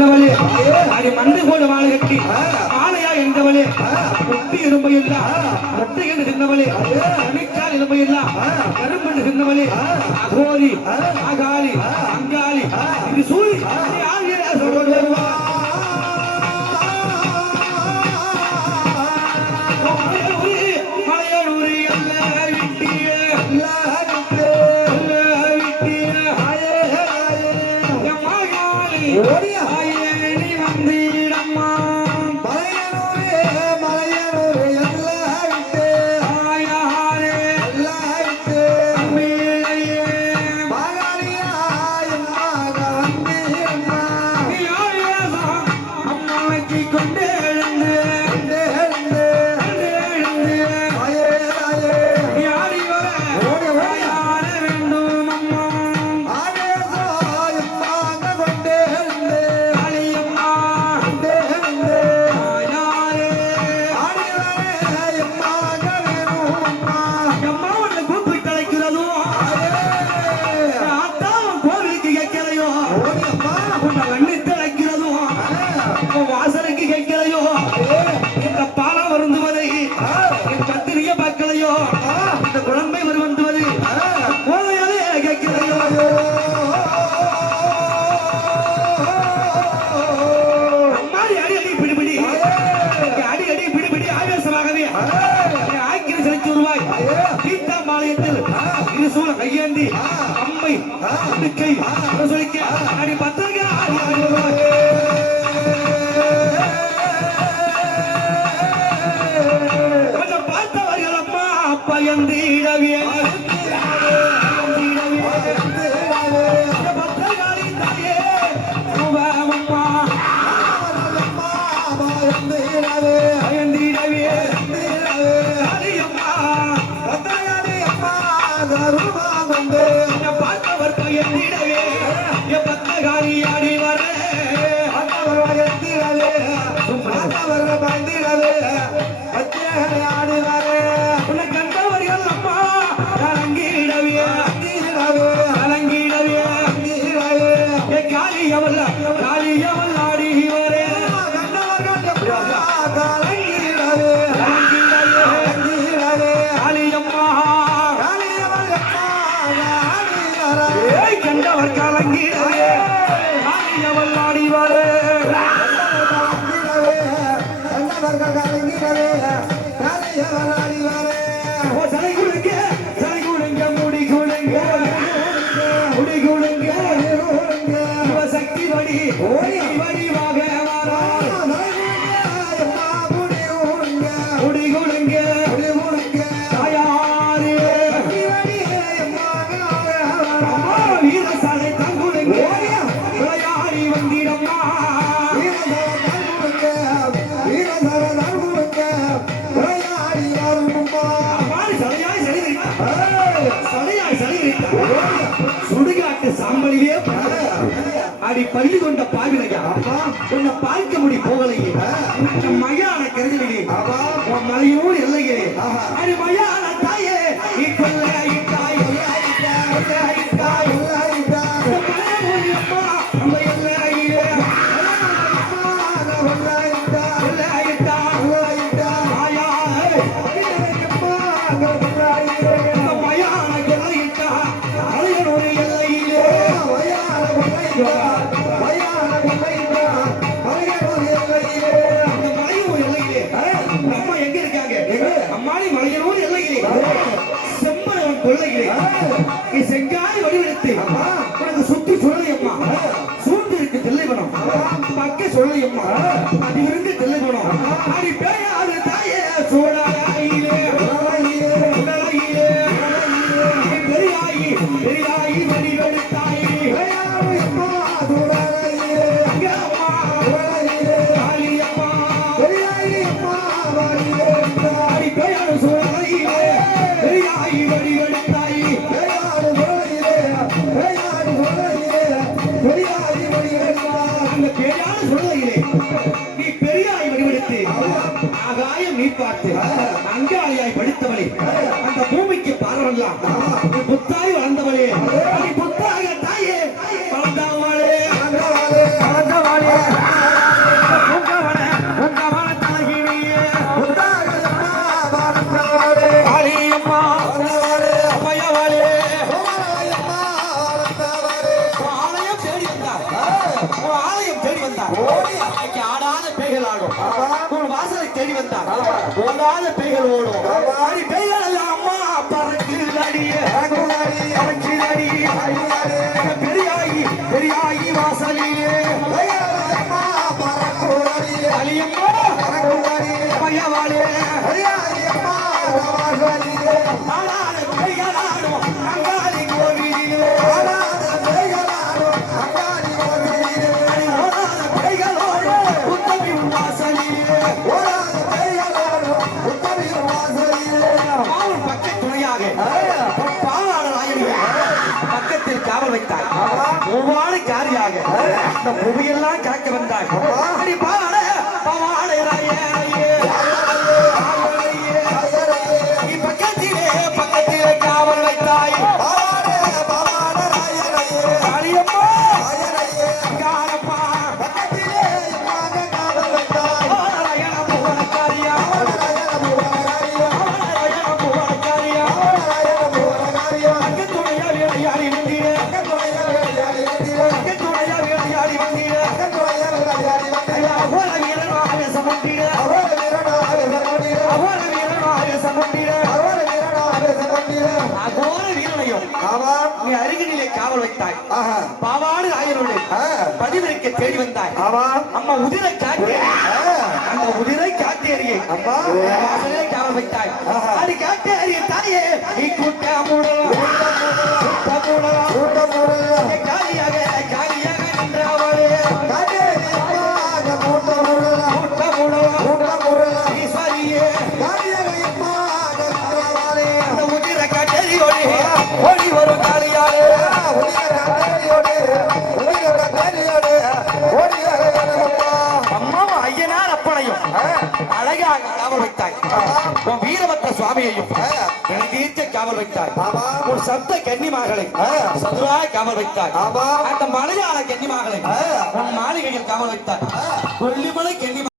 சின்னவளே அடி மண்டு போடு வாழை கட்டி ஆலையா என்றவளே ஒட்டி இரும்பை எல்லாம் ஒட்டி என்று சின்னவளே அணிக்கால் இரும்பை எல்லாம் கரும்பு சின்னவளே அகோரி அகாலி அங்காளி இது சூழி வருவா கையேந்தி அம்மை கை சொல்லிக்க அடி பத்திரிக்கை கொஞ்சம் பார்த்தவர்கள் அம்மா அப்பா என்றிடவே பத்திரகாளி தாயே அம்மா என்றிடவே பார்த்தவர் பயந்திடவே பத்திரகாளி ஆடி வர பார்த்தவர் பயந்திடவே ஆடி வர உன்னை கண்டவர்கள் அம்மா கலங்கிடவே கலங்கிடவே காளியவள் ஆடி வரே கலங்கிடவே காளியம்மா கண்டவர் கலங்கிடவே காளியவள் ஆடி வரே சக்தி வடி வடிவாக வீரசாலை தங்குடுங்க விளையாடி வந்திடம்மா சுடுகாட்டு சாம்பலிலே அடி பள்ளி கொண்ட பாவிலையா உன்னை பார்க்க முடி போகலையே மயான கருதிலே மலையூர் எல்லையே அடி மயான தாயே செங்காரி வடிவெடுத்து உனக்கு சுத்தி சொல்லையம்மா சூழ்ந்து இருக்கு தில்லைவனம் பக்க சொல்லையம்மா அதிலிருந்து தில்லைவனம் அடி பேயாது தாயே சோழாயிலே பெரியாயி பெரியாயி வடிவெடுத்தாயி அங்காளியாய் படித்தவளே அந்த பூமிக்கு பார்வலாம் புத்தாய் வளர்ந்தவளே புத்தாக தாயே வளர்ந்தவளே உன் ஆலயம் தேடி வந்தார் இன்னைக்கு ஆடாத பேய்கள் ஆடும் உன் வாசலை தேடி வந்தார் ஓடாத பேய்கள் ஓடும் அடி பேய்கள் எல்லாம் அம்மா பறக்கு அடியே பெரியாகி பெரியாகி வாசலிலே அலியம்மா பையவாளே ஆடாத பேய்கள் ஆடும் அங்காளி கோவிலிலே பக்கத்தில் காவல் வைத்தார் ஒவ்வாறு காரியாக இந்த புவியெல்லாம் காக்க வந்தார் பக்கத்திலே பக்கத்திலே காவல் வைத்தாய் அருகிலே காவல் வைத்தாய் பாவாடு ஆயனோடு பதிவிற்க தேடி வந்தாய் அம்மா உதிரை காட்டு அந்த உதிரை காட்டேரியை காவல் வைத்தாய் அது காட்டேரிய தாயே நீ காலியாக காலியாக நின்றாவளே அந்த உதிரை காட்டேரியோடு ஓடி வரும் காலியாலே அம்மாவும் ஐயனார் அப்பனையும் அழகாக காவல் வைத்தாய் உன் வீரபத்ர சுவாமியையும் தீர்க்க காவல் வைத்தாய் உன் சப்த கன்னிமார்களை சதுராக காவல் வைத்தாய் அந்த மலையாள கன்னிமார்களை உன் மாளிகையில் காவல் வைத்தாய் கொல்லிமலை கன்னிமா